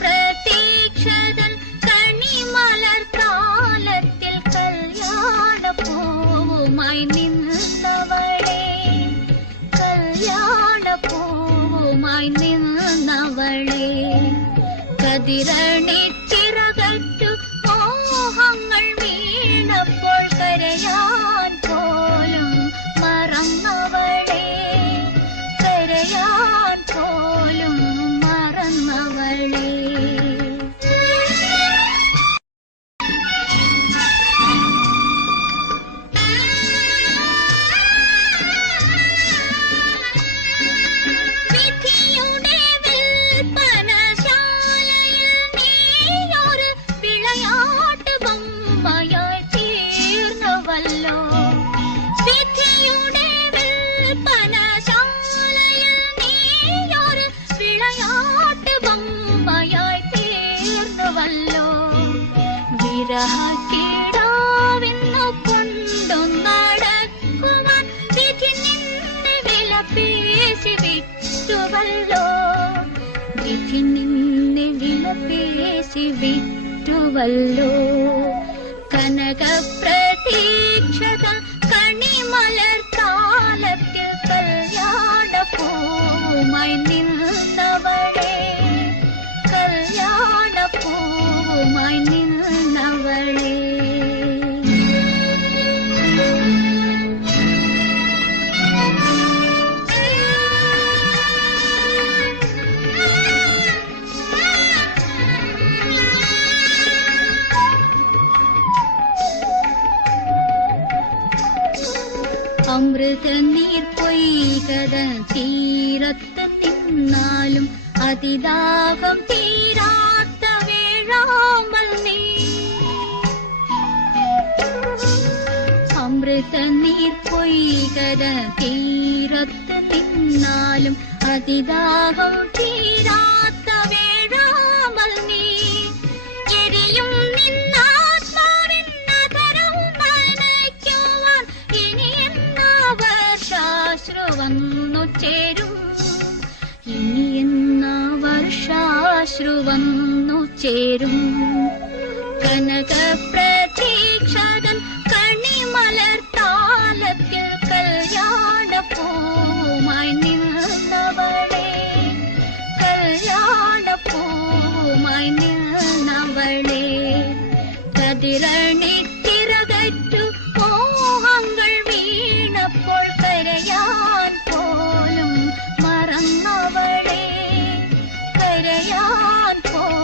പ്രതീക്ഷതൻ കണിമലർ കാലത്തിൽ കല്യാണ പൂവുമായി നിന്നവളെ. കല്യാണ പൂവുമായി നിന്നവളെ. കതിരണി ചിറകറ്റു വീണപ്പോൾ കരയാൻ പോലും മറന്നവളെ. കരയാൻ പോലും മറന്നവളെ. విట్టువల్లో కనక ప్రతి അമൃത നീർ പൊയ്കത തീരത്ത് നിന്നാലും അതിദാഹം തീരാത്ത വേഴാമ്പൽ നീ. അമൃത നീർ പൊയ്കത തീരത്ത് നിന്നാലും അതിദാഹം തീരാത്ത വന്നു ചേരും. ഇനി എന്ന വർഷാശ്രു വന്നു ചേരും. കനക പ്രതീക്ഷകൻ കണിമലർ താലത്തിൽ കല്യാണ പൂമായി നിന്നവളെ. കല്യാണ പൂമായി നിന്നവളെ. കതിരണി തിറകറ്റു മറന്നവളെ കരയാൻ പോലും